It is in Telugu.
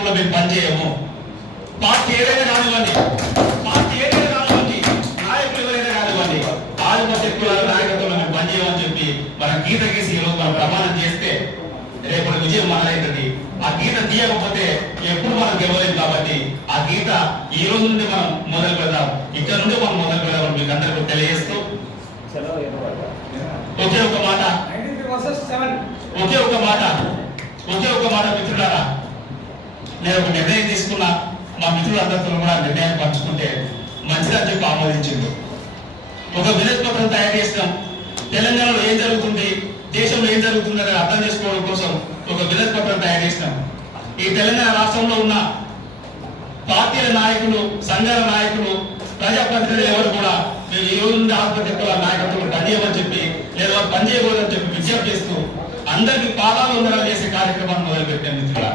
మేము పనిచేయము. పార్టీ ఏదైనా కానివ్వండి, నాయకులు ఎవరైనా కానివ్వండి, ఆదివాసీ కులాల నాయకత్వంలో మేము పనిచేయమని చెప్పి మన గీత గీసి ఈరోజు మనం ప్రమాణం చేస్తే రేపటి విజయం మనలైతుంది. ఆ గీత తీయకపోతే ఎప్పుడు మనం గెలవలేము. కాబట్టి ఆ గీత ఈ రోజు నుండి మనం మొదలు పెడదాం, ఇక్కడ నుండి మనం మొదలు పెడదాం మీకు అందరికీ తెలియజేస్తూ ఒకే ఒక మాట మిత్రులారా, నేను ఒక నిర్ణయం తీసుకున్నా. మా మిత్రులందరితో కూడా నిర్ణయం పంచుకుంటే మంచిదని చెప్పి ఆమోదించింది. ఒక వినతి పత్రం తయారు చేసినాం. తెలంగాణలో ఏం జరుగుతుంది, దేశంలో ఏం జరుగుతుంది అనేది అర్థం చేసుకోవడం కోసం ఒక వినతి పత్రం తయారు చేసినాం. ఈ తెలంగాణ రాష్ట్రంలో ఉన్న పార్టీల నాయకులు, సంఘాల నాయకులు, ప్రజాప్రతినిధులు ఎవరు కూడా మేము ఈ రోజు నుండి ఆసుపత్రి కులాల నాయకత్వం పనిచేయమని చెప్పి లేదా పనిచేయకూడదని చెప్పి విజ్ఞప్తి చేస్తూ అందరికీ పాదాలు వందనాలు చేసే కార్యక్రమాన్ని మొదలుపెట్టాం మిత్రుల.